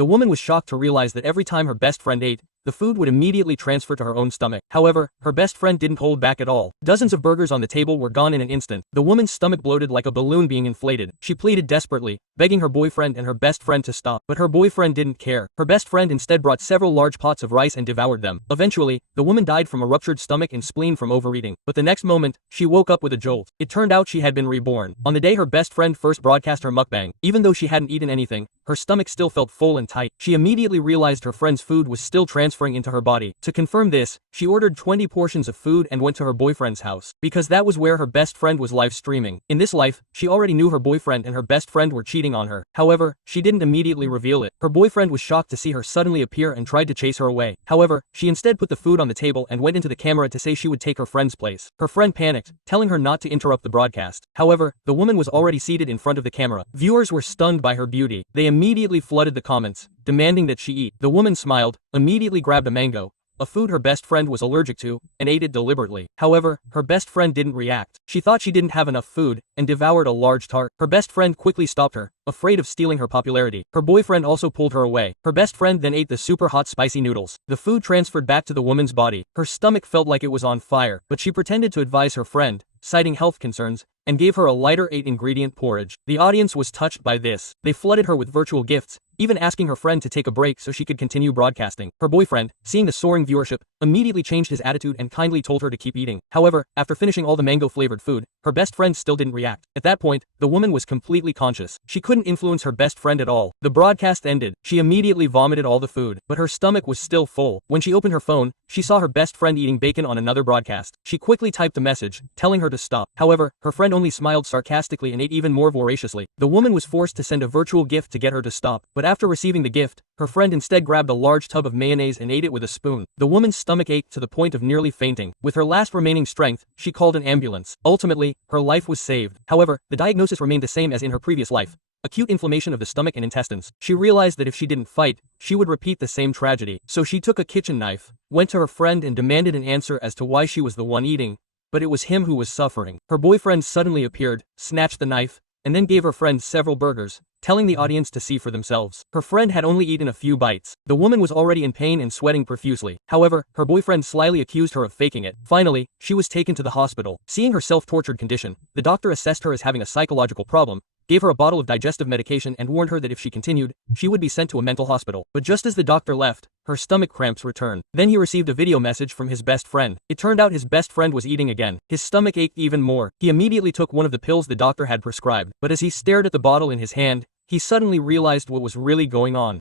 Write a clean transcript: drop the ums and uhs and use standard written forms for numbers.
The woman was shocked to realize that every time her best friend ate, the food would immediately transfer to her own stomach. However, her best friend didn't hold back at all. Dozens of burgers on the table were gone in an instant. The woman's stomach bloated like a balloon being inflated. She pleaded desperately, begging her boyfriend and her best friend to stop. But her boyfriend didn't care. Her best friend instead brought several large pots of rice and devoured them. Eventually, the woman died from a ruptured stomach and spleen from overeating. But the next moment, she woke up with a jolt. It turned out she had been reborn. On the day her best friend first broadcast her mukbang, even though she hadn't eaten anything, her stomach still felt full and tight. She immediately realized her friend's food was still transferring into her body. To confirm this, she ordered 20 portions of food and went to her boyfriend's house, because that was where her best friend was live streaming. In this life, she already knew her boyfriend and her best friend were cheating on her. However, she didn't immediately reveal it. Her boyfriend was shocked to see her suddenly appear and tried to chase her away. However, she instead put the food on the table and went into the camera to say she would take her friend's place. Her friend panicked, telling her not to interrupt the broadcast. However, the woman was already seated in front of the camera. Viewers were stunned by her beauty. They immediately flooded the comments, demanding that she eat. The woman smiled, immediately grabbed a mango, a food her best friend was allergic to, and ate it deliberately. However, her best friend didn't react. She thought she didn't have enough food, and devoured a large tart. Her best friend quickly stopped her, afraid of stealing her popularity. Her boyfriend also pulled her away. Her best friend then ate the super hot spicy noodles. The food transferred back to the woman's body. Her stomach felt like it was on fire, but she pretended to advise her friend, citing health concerns, and gave her a lighter 8-ingredient porridge. The audience was touched by this. They flooded her with virtual gifts, even asking her friend to take a break so she could continue broadcasting. Her boyfriend, seeing the soaring viewership, immediately changed his attitude and kindly told her to keep eating. However, after finishing all the mango-flavored food, her best friend still didn't react. At that point, the woman was completely conscious. She couldn't influence her best friend at all. The broadcast ended. She immediately vomited all the food, but her stomach was still full. When she opened her phone, she saw her best friend eating bacon on another broadcast. She quickly typed a message, telling her to stop. However, her friend only smiled sarcastically and ate even more voraciously. The woman was forced to send a virtual gift to get her to stop, but after receiving the gift, her friend instead grabbed a large tub of mayonnaise and ate it with a spoon. The woman's stomach ached to the point of nearly fainting. With her last remaining strength, she called an ambulance. Ultimately, her life was saved. However, the diagnosis remained the same as in her previous life: acute inflammation of the stomach and intestines. She realized that if she didn't fight, she would repeat the same tragedy. So she took a kitchen knife, went to her friend and demanded an answer as to why she was the one eating, but it was him who was suffering. Her boyfriend suddenly appeared, snatched the knife, and then gave her friend several burgers, telling the audience to see for themselves. Her friend had only eaten a few bites. The woman was already in pain and sweating profusely. However, her boyfriend slyly accused her of faking it. Finally, she was taken to the hospital. Seeing her self-tortured condition, the doctor assessed her as having a psychological problem, gave her a bottle of digestive medication and warned her that if she continued, she would be sent to a mental hospital. But just as the doctor left, her stomach cramps returned. Then he received a video message from his best friend. It turned out his best friend was eating again. His stomach ached even more. He immediately took one of the pills the doctor had prescribed. But as he stared at the bottle in his hand, he suddenly realized what was really going on.